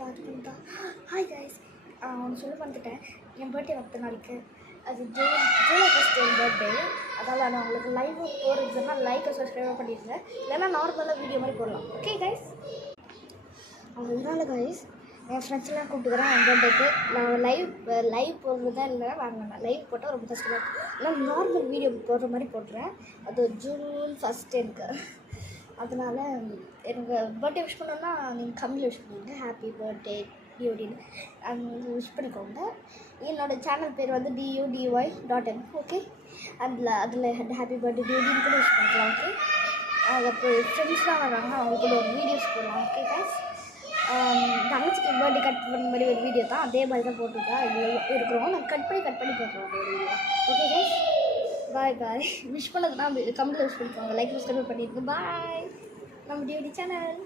பண்ணுதா. Hi guys, ஒன்று சொல்ல வந்துட்டேன். என் பர்த்டே வந்த நாளைக்கு அது ஜூலை ஃபஸ்ட் என் பர்த்டே. அதனால் நான் உங்களுக்கு லைவ் போடுறதுன்னா லைக்கை சப்ஸ்கிரைப் பண்ணிடுங்க. இல்லைன்னா நார்மலாக வீடியோ மாதிரி போடலாம். ஓகே கைஸ், அதனால கைஸ் என் ஃப்ரெண்ட்ஸ்லாம் கூப்பிட்டுக்கிறேன் என் பர்த்டேக்கு. நான் லைவ் போடுறதா இல்லைன்னா வாங்கினேன். லைவ் போட்டால் ரொம்ப கஷ்டமாக இருக்கும். நான் நார்மல் வீடியோ போடுற மாதிரி போடுறேன். அது ஜூன் ஃபஸ்ட் எனக்கு. அதனால் எனக்கு பர்த்டே விஷ் பண்ணோன்னா நீங்கள் கம்மியில் விஷ் பண்ணுவீங்க. ஹாப்பி பர்த்டே டியூடின்னு அது விஷ் பண்ணிக்கோங்க. என்னோடய சேனல் பேர் வந்து DUDY.M. ஓகே, அதில் ஹாப்பி பர்த்டே டியூடின்னு கூட விஷ் பண்ணிக்கலாம். ஓகே, அதுக்கப்புறம் ஃப்ரெண்ட்ஸ்லாம் வராங்க, அவங்க கூட ஒரு வீடியோஸ் போடலாம். ஓகே கைஸ், தங்கச்சிக்கு பர்த்டே கட் பண்ண மாதிரி ஒரு வீடியோ தான், அதே மாதிரி தான் போட்டுருக்கா இருக்கிறோம். நான் கட் பண்ணி போட்டுருவோம் ஒரு வீடியோ. ஓகே கைஸ், பாய். விஷ் பண்ணதுன்னா கமெண்ட்டில் விஷ் பண்ணிக்கோங்க. லைக் சப்ஸ்கிரைப் பண்ணிடுங்க. பாய். நம்ம டியூடி சேனல்.